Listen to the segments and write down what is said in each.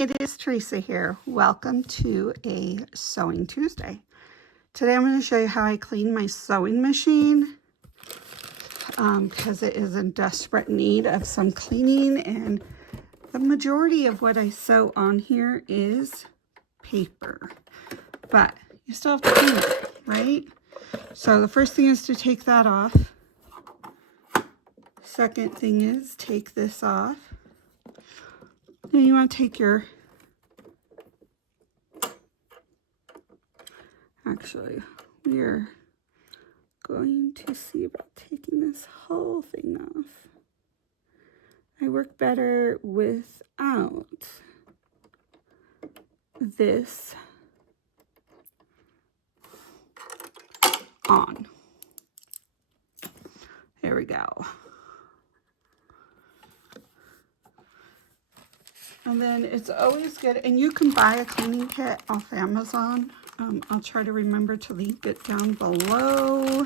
it is Teresa here. Welcome to a Sewing Tuesday. Today I'm going to show you how I clean my sewing machine because it is in desperate need of some cleaning, and the majority of what I sew on here is paper, but you still have to clean it, right? So the first thing is to take that off. Second thing is take this off. Then you want to take your, actually, we're going to see about taking this whole thing off. I work better without this on. There we go. And then it's always good, and you can buy a cleaning kit off Amazon. I'll try to remember to link it down below,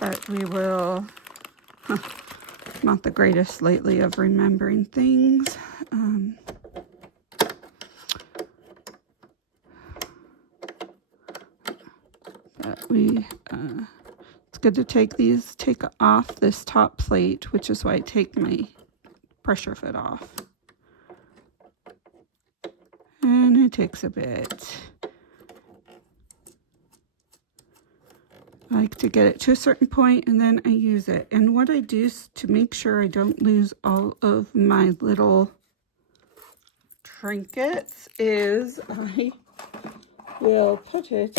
but we will, not the greatest lately of remembering things. But it's good to take off this top plate, which is why I take my pressure foot off. And it takes a bit. I like to get it to a certain point and then I use it. And what I do to make sure I don't lose all of my little trinkets is I will put it,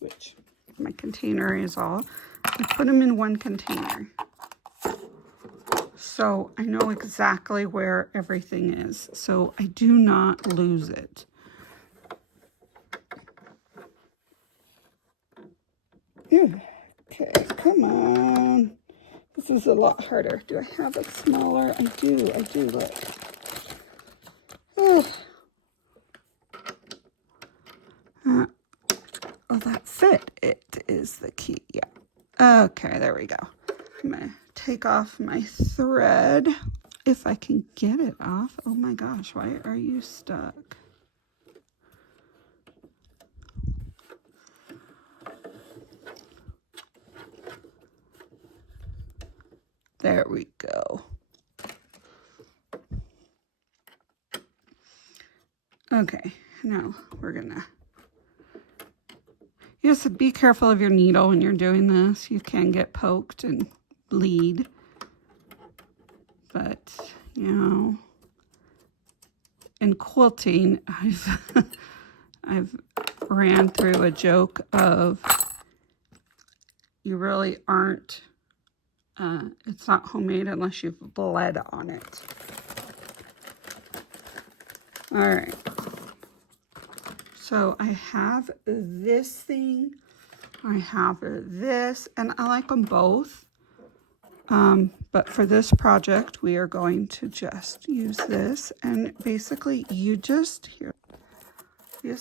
which my container is all, I put them in one container. So I know exactly where everything is, so I do not lose it. Okay, come on. This is a lot harder. Do I have a smaller? I do, look. Oh, that fit. It is the key, yeah. Okay, there we go. I'm gonna take off my thread if I can get it off. Oh my gosh, why are you stuck? There we go. Okay, now we're gonna, yes, be careful of your needle when you're doing this. You can get poked and bleed, but you know, in quilting, I've ran through a joke of you really aren't, it's not homemade unless you've bled on it. All right. So I have this thing, I have this, and I like them both. But for this project, we are going to just use this. And basically, you just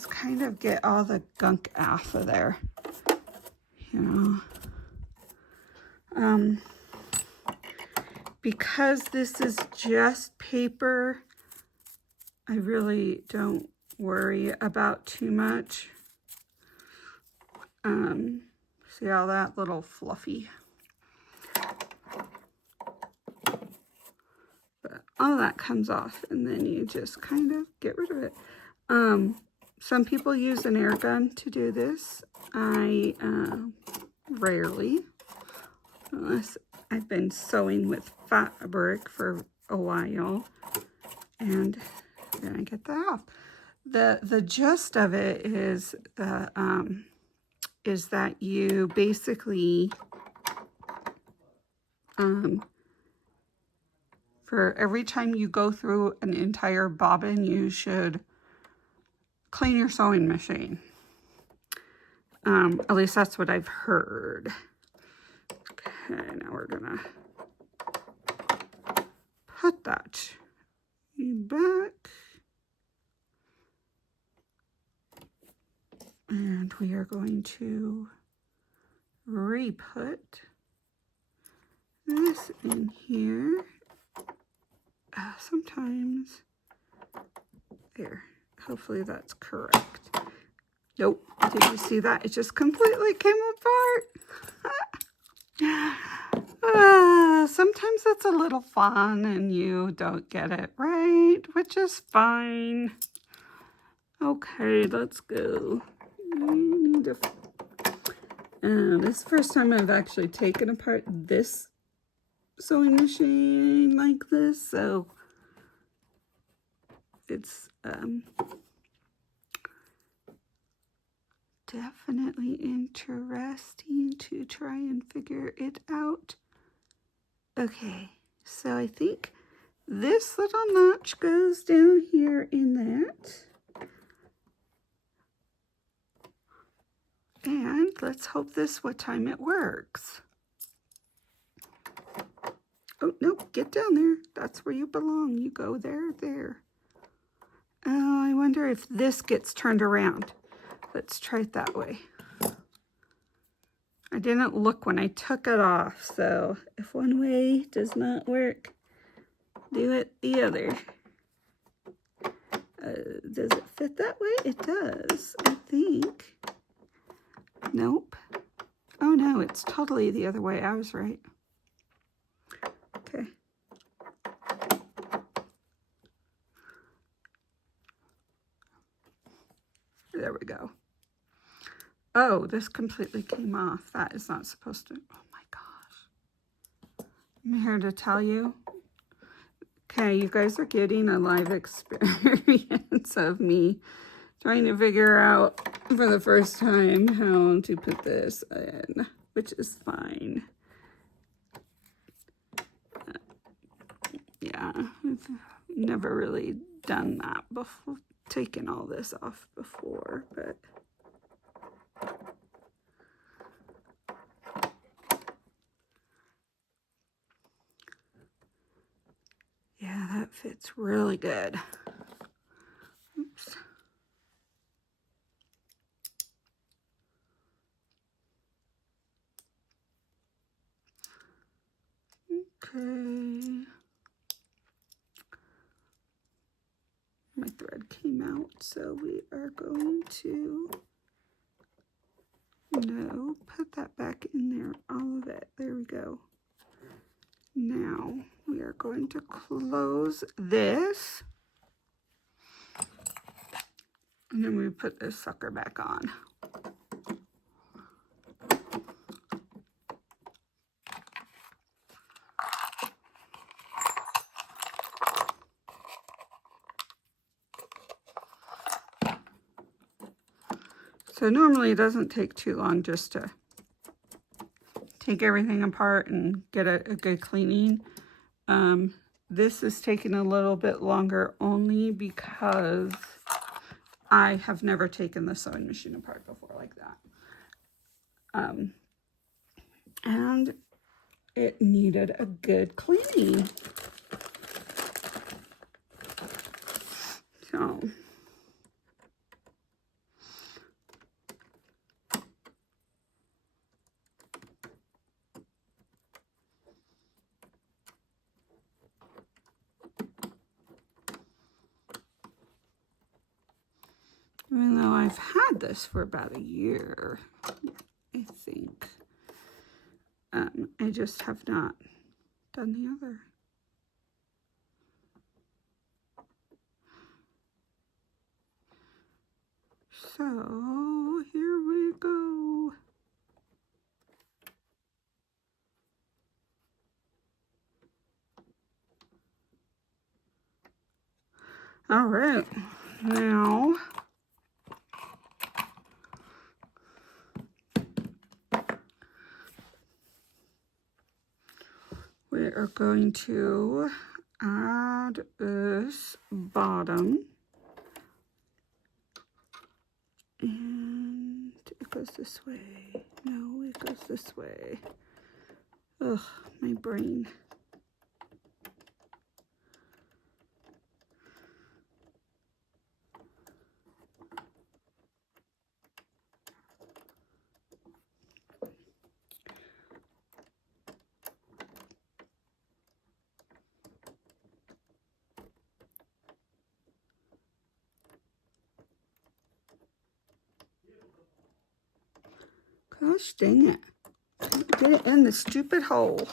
kind of get all the gunk off of there, you know. Because this is just paper, I really don't worry about too much. See all that little fluffy? But all that comes off, and then you just kind of get rid of it. Some people use an air gun to do this. I rarely, unless I've been sewing with fabric for a while, and then I get that off. The gist of it is that you basically for every time you go through an entire bobbin, you should clean your sewing machine. At least that's what I've heard. Okay, now we're gonna put that back. And we are going to re-put this in here. sometimes. There. Hopefully that's correct. Nope. Did you see that? It just completely came apart. Sometimes it's a little fun and you don't get it right, which is fine. Okay, let's go. This is the first time I've actually taken apart this sewing machine like this, so it's definitely interesting to try and figure it out. Okay, so I think this little notch goes down here in that. And let's hope this what time it works. Oh, no, get down there. That's where you belong. You go there, there. Oh, I wonder if this gets turned around. Let's try it that way. I didn't look when I took it off, so if one way does not work, do it the other. Does it fit that way? It does, I think. Nope. Oh no, it's totally the other way. I was right. Okay. There we go. Oh, this completely came off. That is not supposed to. Oh my gosh. I'm here to tell you. Okay, you guys are getting a live experience of me trying to figure out for the first time how to put this in, which is fine. Yeah, I've never really done that before, taken all this off before, but yeah, that fits really good. Oops. Okay. My thread came out, so we are going to put that back in there, all of it. There we go. Now we are going to close this, and then we put this sucker back on. So normally it doesn't take too long just to take everything apart and get a good cleaning. This is taking a little bit longer only because I have never taken the sewing machine apart before like that. And it needed a good cleaning. So even though I've had this for about a year, I think, I just have not done the other. So here we go. All right, now we are going to add this bottom, and it goes this way. No, it goes this way. Ugh, my brain. Gosh dang it. Get it in the stupid hole.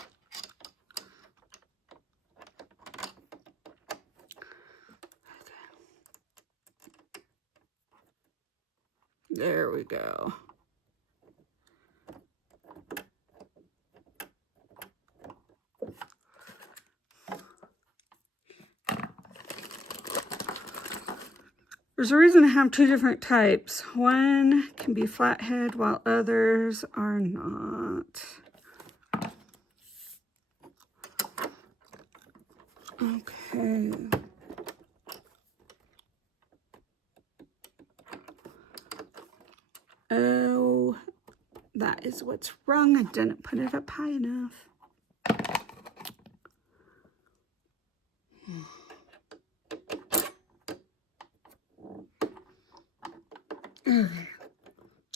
There we go. There's a reason I have two different types. One can be flathead while others are not. Okay. Oh, that is what's wrong. I didn't put it up high enough. Okay.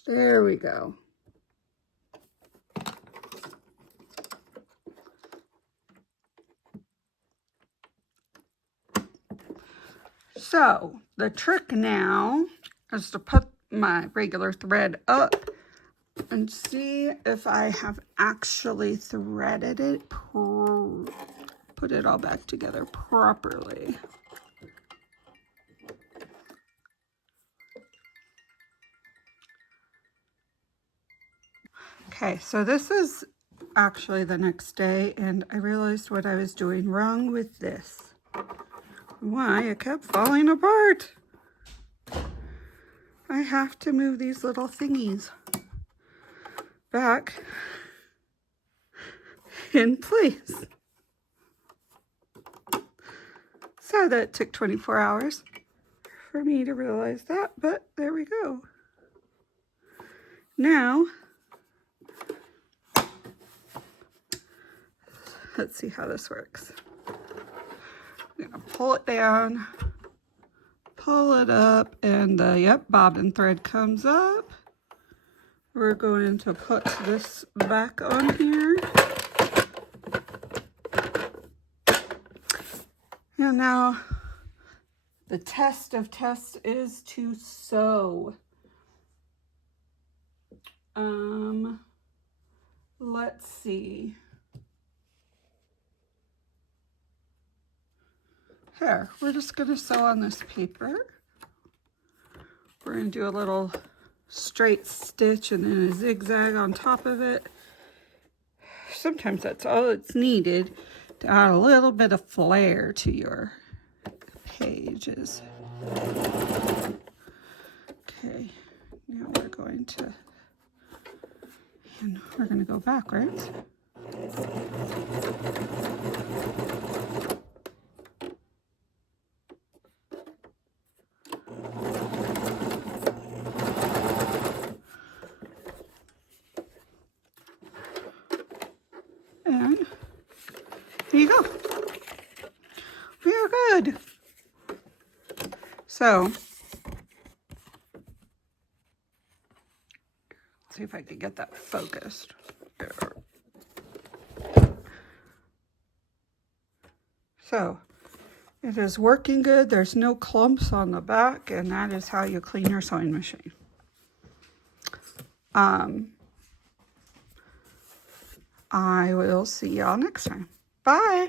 There we go. So the trick now is to put my regular thread up and see if I have actually threaded it, put it all back together properly. Okay, so this is actually the next day, and I realized what I was doing wrong with this. Why it kept falling apart. I have to move these little thingies back in place. So that took 24 hours for me to realize that, but there we go. Now, let's see how this works. I'm gonna pull it down, pull it up, and yep, bobbin thread comes up. We're going to put this back on here. And now the test of tests is to sew. Let's see. Here, we're just going to sew on this paper. We're going to do a little straight stitch and then a zigzag on top of it. Sometimes that's all it's needed to add a little bit of flair to your pages. Okay, now we're going to go backwards. And here you go. We're good. So, let's see if I can get that focused. There. So, it is working good. There's no clumps on the back, and that is how you clean your sewing machine. I will see y'all next time. Bye.